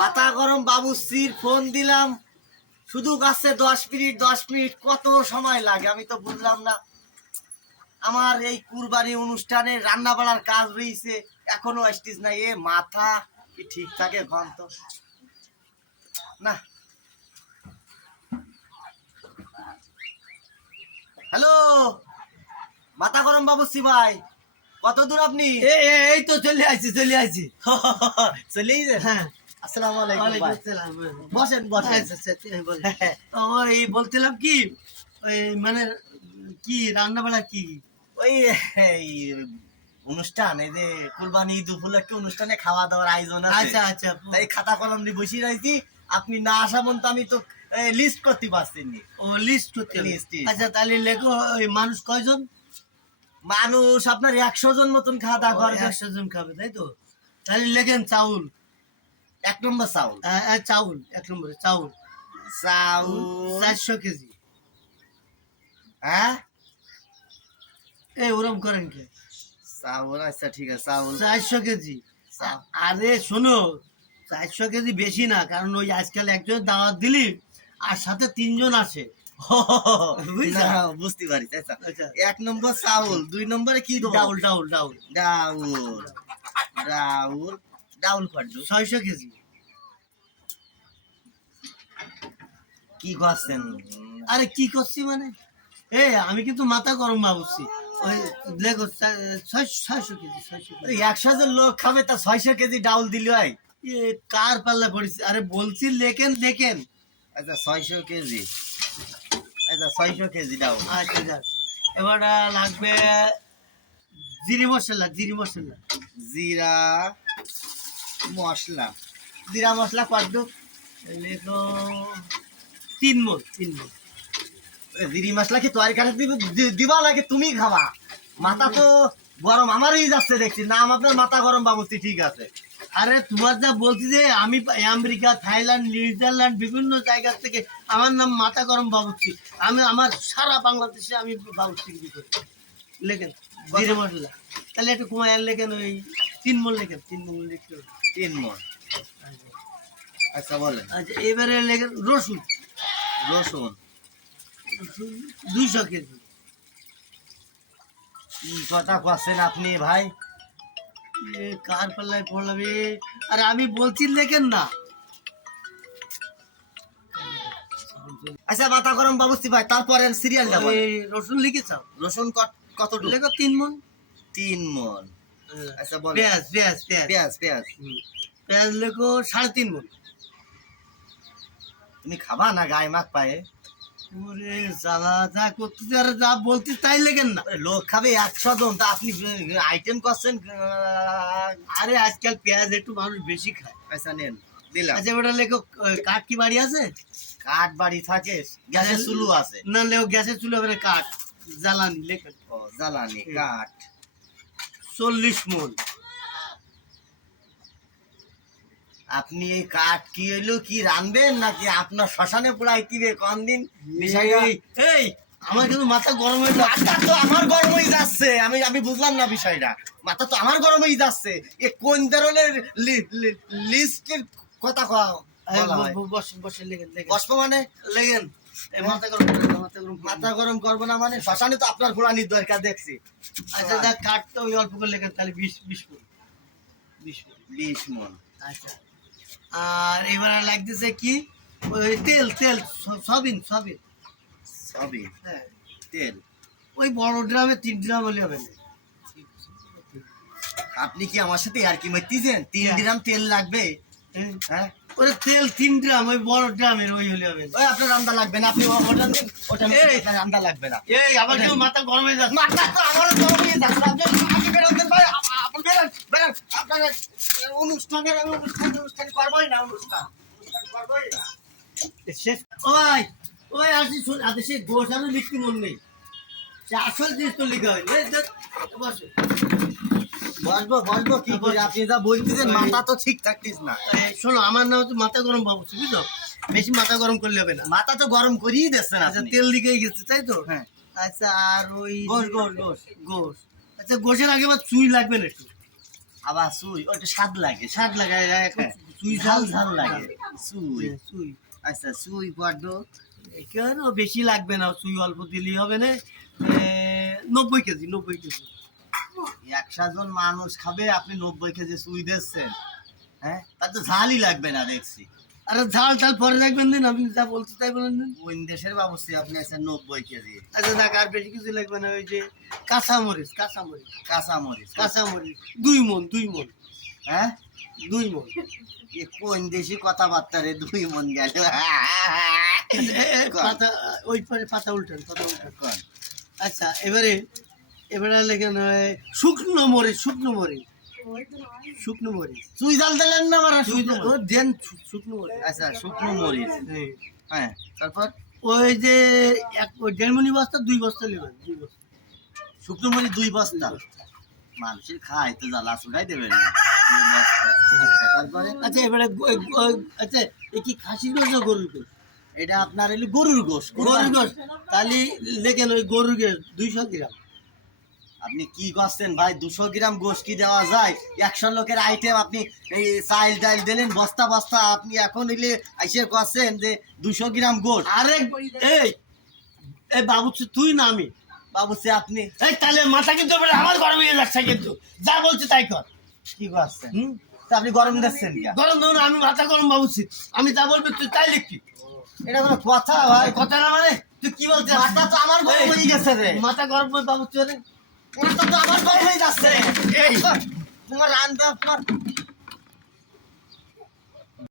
মাথা গরম বাবুর্চির ফোন দিলাম, শুধু গাছে 10 মিনিট কত সময় লাগে আমি তো বুঝলাম না। আমার এই কুরবানি অনুষ্ঠানে রান্না বাড়ার কাজ রয়েছে, এখনো আসতিস না। এ মাথা কি ঠিক থাকে ঘন তো না। হ্যালো, মাথা গরম বাবুর্চি ভাই, কত দূর আপনি? এই তো চলে আসছি চলেই যে। হ্যাঁ, আসসালামু আলাইকুম ভাই। ওয়ালাইকুম আসসালাম। বসেন বসেন। আচ্ছা, ওই বলছিলাম কি, ওই মানে কি রান্না বাড়া কি? ওই এই অনুষ্ঠান, এই যে কুরবানি ঈদ উপলক্ষে অনুষ্ঠানে খাওয়া দাওয়ার আয়োজন আছে। আচ্ছা, তাই খাতা কলম নিয়ে বসে রয়েছি। আপনি না আসা পর্যন্ত আমি তো লিস্ট করতে পারছি নি। ও লিস্ট করতে হবে। List. আচ্ছা, তাহলে লেখো ওই মানুষ কয়জন? মানুষ আপনার 100 জন মতন খাওয়া দাওয়া করবে। 100 জন খাবে, তাই তো? তাহলে লেখেন চাউল। 1 নম্বর চাউল। চাউল 1 নম্বরে চাউল চাউল 400 কেজি। হ্যাঁ, এই ওরম করেন কে? চাউল আচ্ছা ঠিক আছে, চাউল 400 কেজি। আরে শোনো, 400 কেজি বেশি না, কারণ ওই আজকাল একজন দাওয়াত দিলি আর সাথে 3 জন আসে। বুঝছো? না, বুঝতে পারি। আচ্ছা, আচ্ছা, 1 নম্বর চাউল, 2 নম্বরে কি দেবো? ডাউল ডাউল ডাউল ডাউল ফাড্ডু 600 কেজি। কি করছেন? আরে কি করছি মানে, আমি কিন্তু মাথা গরম ভাবছি। ওই দেখো 600 কেজি, 600 কেজি। 100 জন লোক খাবে, তা 600 কেজি ডাউল দিল হয়? কার পাল্লা পড়েছে? আরে বলছি লেখেন। আচ্ছা 600 কেজি, আচ্ছা 600 কেজি ডাউল। আচ্ছা যাক, এবার লাগবে জিরি মশলা। জিরা মশলা, জিরা মশলা কদ্দু? লেখো 3 মণ। জিরি মশলা কি তরকারি দিবা লাগে তুমি খাবা? মাথা তো গরম আমারই যাচ্ছে দেখছি। নাম আপনার মাথা গরম বাবুর্চি, ঠিক আছে। আরে তোমার যা বলছি যে আমি আমেরিকা, থাইল্যান্ড, নিউজিল্যান্ড বিভিন্ন জায়গা থেকে আমার নাম মাথা গরম বাবুর্চি। আমার সারা বাংলাদেশে আমি বাবুর্চি বিক্রি করি। লেখেন জিরে মশলা। তাহলে একটু কমায় লেখেন, ওই 3 মণ লেখেন। 3 মণ লিখতে হবে। 3 মণ। আচ্ছা বলেন। আচ্ছা, এবারে লেখেন রসুন। রসুন 200 কেজি। কি কথা করছেন আপনি ভাই? কার পাল্লায় পড়লাম? আরে আমি বলছি লেখেন না। আচ্ছা মাথা গরম বাবুর্চি ভাই, তারপরে সিরিয়াল যাব। রসুন লিখেছ? রসুন কতটুকু? লেখো 3 মণ। 3 মণ। আচ্ছা বলেন। পেঁয়াজ লেখো 3.5 মণ। তুমি খাবা না গায়ে মাখ পায়ে? ওরে জ্বালা, যা করতেছি আর যা বলছিস তাই লেখেন না। লোক খাবে 100 জন, তা আপনি আইটেম করছেন। আরে আজকাল পেঁয়াজ একটু মানুষ বেশি খায়। আচ্ছা নেন, দিলাম। আচ্ছা, ওটা লেখো কাঠ কি বাড়ি আছে? কাঠ বাড়ি থাকে, গ্যাসের চুলো আছে। না লেখো গ্যাসের চুলো, এবারে কাঠ জ্বালানি লেখেন। ও জ্বালানি কাঠ 40 মণ। আপনি এই কাঠ কি হইলো, কি রানবেন নাকি আপনার শ্মশানে পুরাই দিবে কোন দিন? বিষয়টা এই আমার কিন্তু মাথা গরম হয়ে যাচ্ছে। মাথা তো আমার গরম হয়ে যাচ্ছে। আমি বুঝলাম না বিষয়টা। মাথা তো আমার গরম হয়ে যাচ্ছে। এ কোন ধরনের লিস্টের কথা বলা হয়? বসে লেখেন। কষ্ট মানে লেখেন মাথা গরম করে দাও, মাথা গরম করবো না মানে? শ্মশানে তো আপনার ঘোরানির দরকার দেখছি। আচ্ছা দেখ, কাঠটা ওই অল্প করে লেখেন, তাহলে 20 মণ। 20 মণ। আচ্ছা, আর এবারে লাগতেছে কি, ওই তেল সবিন। সবই হ্যাঁ, তেল। ওই বড় ড্রামে 3 ড্রাম হলে হবে না। আপনি কি আমার সাথে আর কি মারতেছেন? 3 গ্রাম তেল লাগবে? হ্যাঁ, ওই তেল 3 ড্রাম, ওই বড় ড্রামের ওই হলে হবে না। ওই আপনার রান্না লাগবে না, আপনি ওটা দিন, ওটা আপনার রান্না লাগবে না। এই আবার কেউ মাথা গরম হয়ে যাচ্ছে। মাথা তো আমারও গরম হয়ে যাচ্ছে। আপনি বেরোবেন ভাই, আপনি বেরোন। আপনার অনুষ্ঠান করবোই না, অনুষ্ঠান করবোই না। শেষ। ওই আসি শুন, আদে সে গোসানো লিখতে মন নেই, সে আসল জিনিস তো লিখা হয়। বসে বসবো কি করে? আপনি যা বলতেছেন মাথা তো ঠিক থাকতিস না। শোনো, আমার নাম হচ্ছে মাথা গরম বাবুর্চি, বুঝলো? বেশি মাথা গরম করলে হবে না। মাথা তো গরম করিয়ে দিচ্ছেন আচ্ছা, আপনি। তেল দিকেই গেছে, তাই তো? হ্যাঁ। আচ্ছা, আর ওই গোশ। আচ্ছা, গোশের আগে আবার চুই লাগবে না একটু? আবার সুই, ওটা স্বাদ লাগে। স্বাদ লাগায় এখন সুই ঝাল ঝাল ঝাল লাগে সুই। সুই আচ্ছা সুই বড্ড কেন বেশি লাগবে না, সুই অল্প দিলেই হবে না। 90 কেজি 90 কেজি। 100 জন মানুষ খাবে, আপনি 90 কেজি সুই দিচ্ছেন? হ্যাঁ, তার তো ঝালই লাগবে না দেখছি। আরে ঝাল ঝাল পরে রাখবেন দিন, আপনি যা বলতে তাই বলেন দিন। কোন দেশের বাবুর্চি আপনি? আছেন 90 কেজি আচ্ছা দেখ, আর বেশি কিছু লাগবে না। ওই যে কাঁচামরিচ কাঁচামরিচ কাঁচামরিচ। কাঁচামরিচ 2 মন। হ্যাঁ, 2 মন। এ কোন দেশি কথাবার্তা রে, 2 মন গেল। পাতা ওই পারে পাতা উল্টান, পাতা উল্টান। আচ্ছা এবারে লেখেন শুকনো মরিচ, শুকনো মরিচ। সুই জাল দিলেন না আমার? ও দেন শুকনো মরিচ। আচ্ছা শুকনো মরিচ। হ্যাঁ। হ্যাঁ, তারপর ওই যে ওই 1.5 মনি বস্তা 2 বস্তা নেবেন, 2 বস্তা। শুকনো মরিচ 2 বস্তা। মানুষের খায় তো জ্বালা শুকাই দেবে না। 2 বস্তা। আচ্ছা, তারপরে আচ্ছা এবারে আচ্ছা এ কি খাসির গোশ না গরুর গোশ? এটা আপনার হলো গরুর গোশ। গরুর গোশ। তাহলে লেখেন ওই গরুর গোশ 200 গ্রাম। আপনি কি করছেন ভাই? 200 গ্রাম গোশ কি দেওয়া যায়? 100 লোকের আইটেম আপনি এই চাল ডাল দিলেন বস্তা বস্তা, আপনি এখন এলে আইসে করছেন যে 200 গ্রাম গোশ। আরে এই এই বাবুচি তুই না আমি? বাবুসি আপনি এই তাহলে মাথা কিন্তু এবারে আমার গরম হয়ে যাচ্ছে, কিন্তু যা বলছি তাই কর। কি করছেন? তা আপনি গরম দিচ্ছেন কি? গরম ধরুন, আমি মাথা গরম বাবুচি, আমি যা বলবি তুই তাই লিখবি। এটা কোনো কথা ভাই? কথা না মানে তুই কি বলছিস? মাথা তো আমার গরম হয়ে গেছে রে। মাথা গরম করে বাবুচি রে। মাথা তো আমার গরম হয়ে যাচ্ছে রে। এই তোমার রান্না